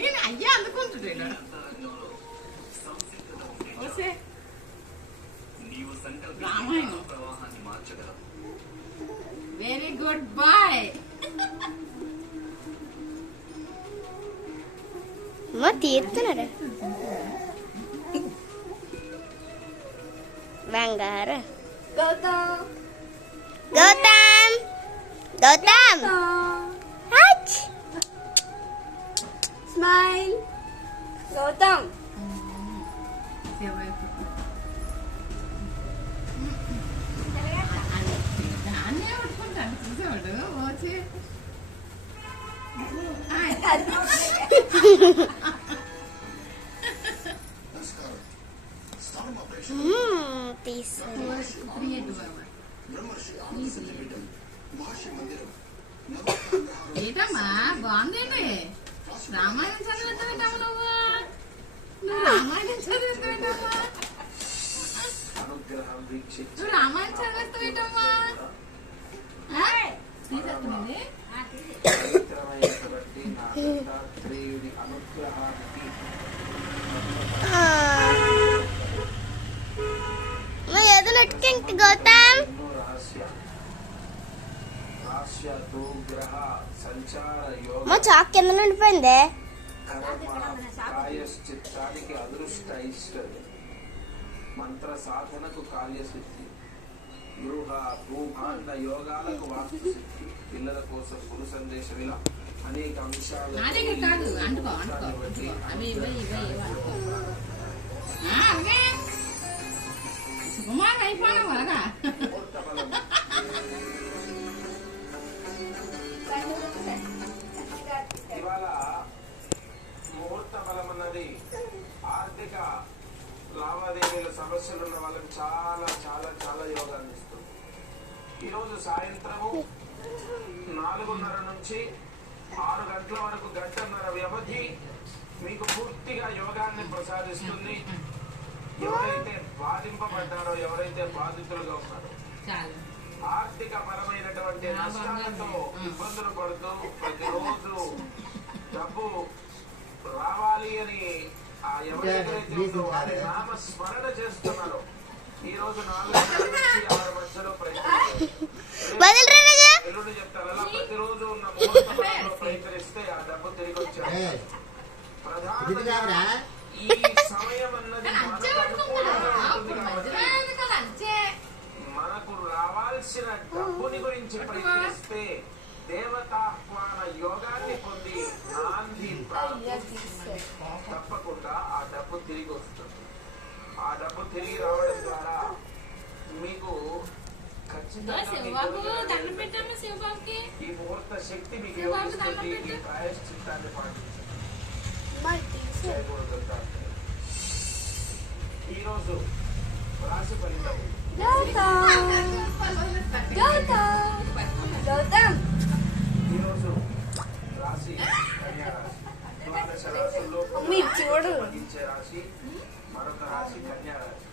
నేను అయ్యా అందుకుంటున్నా రామాయణం. Very good boy. తీరుతున్నాడు బంగారు. గౌతమ్ గౌతమ్ గౌతమ్ స్మైల్. గౌతమ్ దాన్నే పట్టుకుంటాను చూసేవాడు వచ్చి ఏంటమ్మా బాగుందండి. రామాయణం చదివేద్దామా నువ్వు రామాయణం చదివేద్దామా నువ్వు రామాయణం చదివేస్తావేటమ్మా తీసేస్తుంది. ఎదులు ఎట్టుకేంటి గౌతమ్? మా చాక్ కింద ఉండిపోయిందే. ప్రాయశ్చిత్తానికి అదృష్ట ఐశ్వర్యం, మంత్ర సాధనకు కార్యసిద్ధి, గృహ భూమాండ యోగాలకు వాస్తు సిద్ధి, పిల్లల కోసం గురు సందేశం, ఇలా అనేక అంశాలు ఇవాళ ముహూర్త బలం అన్నది ఆర్థిక లావాదేవీల సమస్యలు ఉన్న వాళ్ళకి చాలా చాలా చాలా యోగాన్ని ఇస్తుంది. ఈరోజు సాయంత్రము 4:30 నుంచి 6 గంటల వరకు గంటన్నర వ్యవధి మీకు పూర్తిగా యోగాన్ని ప్రసాదిస్తుంది. ఎవరైతే బాధింపబడ్డారో, ఎవరైతే బాధితులుగా ఉన్నారో, ఆర్థిక పరమైనటువంటి నష్టాలతో ఇబ్బందులు పడుతూ ప్రతిరోజు డబ్బు రావాలి అని ఆ ఎవరైతే వారి నామ స్మరణ చేస్తున్నారో, ఈ రోజు 4 నుంచి 6 మధ్యలో ఎల్లుండి చెప్తారు. అలా ప్రతిరోజు ఉన్న ముహూర్తంలో ప్రయత్నిస్తే ఆ డబ్బు తిరిగి వచ్చారు. ప్రధానంగా ఈ సమయం అన్నది మనకు రావాల్సిన డబ్బుని గురించి ప్రయత్నిస్తే దేవతాహ్వాన యోగాన్ని పొంది నాంది తప్పకుండా ఆ డబ్బు తిరిగి వస్తుంది. ఆ డబ్బు తిరిగి రావడం ద్వారా మీకు ఈ ముహూర్త శక్తి మీకు యోగిస్తుంది. ఈ ప్రాయశ్చిత్తాన్ని పాటించండి. ఈరోజు రాశి ఫలితం. ఈరోజు రాశి కన్యా రాశి. ద్వాదశ రాశుల్లో ఇచ్చే రాశి మరొక రాశి కన్యా రాశి.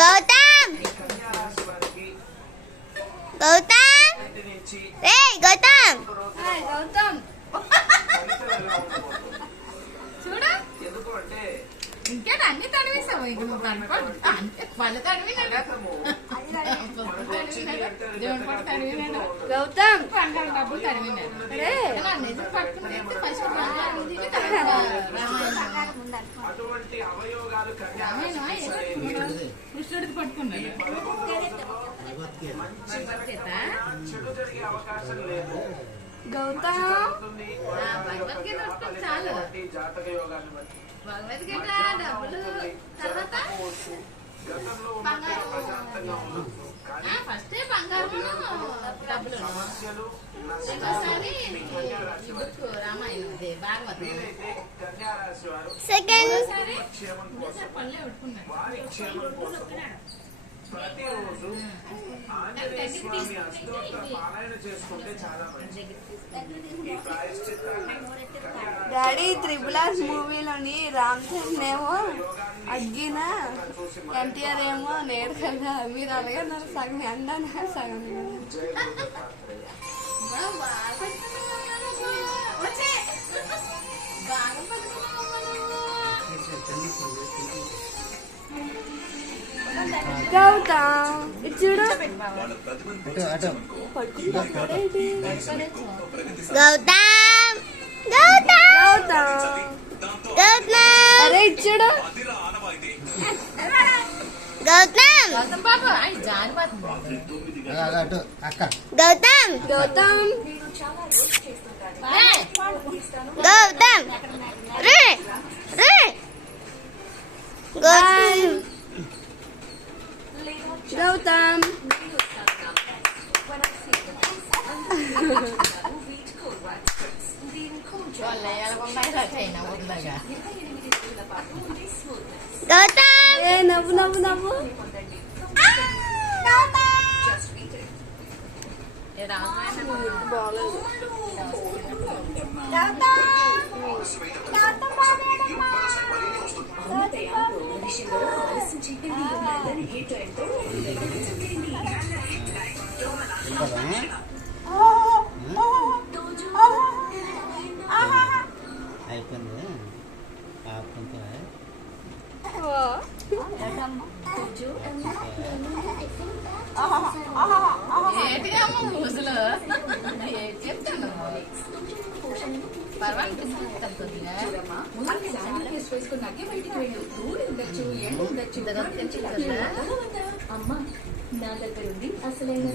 గౌతమ్ కన్యా రాశి వారికి గౌతమ్ నుంచి గౌతమ్ గౌతమ్ చూడు ఎందుకు అంటే ఇంకా అన్ని తడివేసావు. ఇంక నువ్వు పళ్ళు తడివినాడు, దేవుని పట్టు తడివినాడు, గౌతమ్ పండుగ డబ్బులు తడివినాడు. నిజం పట్టుకుని ఫస్ట్ అటువంటి అవయోగాలు కృష్ణుడికి పట్టుకున్నాడు. చెడు జరిగే అవకాశం లేదు. గౌతమ్ భగవద్గీత చాలు. జాతక యోగాన్ని బట్టి భగవద్గీత డబ్బులు తర్వాత గతంలో ఉన్నట్టుగా ప్రశాంతంగా ఉండొచ్చు. కానీ ఫస్ట్ బంగారం డబ్బులు సమస్యలు రామాయణం భాగవతం వీలైతే కన్యా రాశి వారు సెకండ్ క్షేమం కోసం, పళ్ళే పెట్టుకున్నాడు. వారి క్షేమం కోసం ప్రతిరోజు ఆంజనేయ స్వామి అష్టోత్తర పారాయణ చేసుకుంటే చాలా మంచిది. ఈ ప్రాయశ్చిత్తాన్ని డాడీ RRR మూవీలోని రామ్ చరణ్ ఏమో అగ్గిన ఎన్టీఆర్ ఏమో నేడు కదా మీరు అలాగే నాకు సగం ఎండాను సగం బాగా గౌతమ్ ఇటు చూడు గౌతమ్ గౌతమ్ గౌతమ్ గౌతమ్ అరే ఇటు చూడు గౌతమ్ గౌతమ్ బాబు ఆయన జారిపోతుంది అటు అక్క గౌతమ్ గౌతమ్ ఏయ్, గౌతమ్ రే రే గౌతమ్ గౌతమ్ వాళ్ళు ఎలాగున్నాయి రా చైనా ఊర్లాగా. గౌతమ్ ఏ నవ్వు నవ్వు నవ్వు ఏ రామాయణం బాగలేదు అయిపోయింది ఆపుకుంటా ఏటిగా అమ్మ ముసులు ఏటి చెప్తాను పర్వాలేదు కొద్దిగా అమ్మ నా దగ్గరుండి అసలైన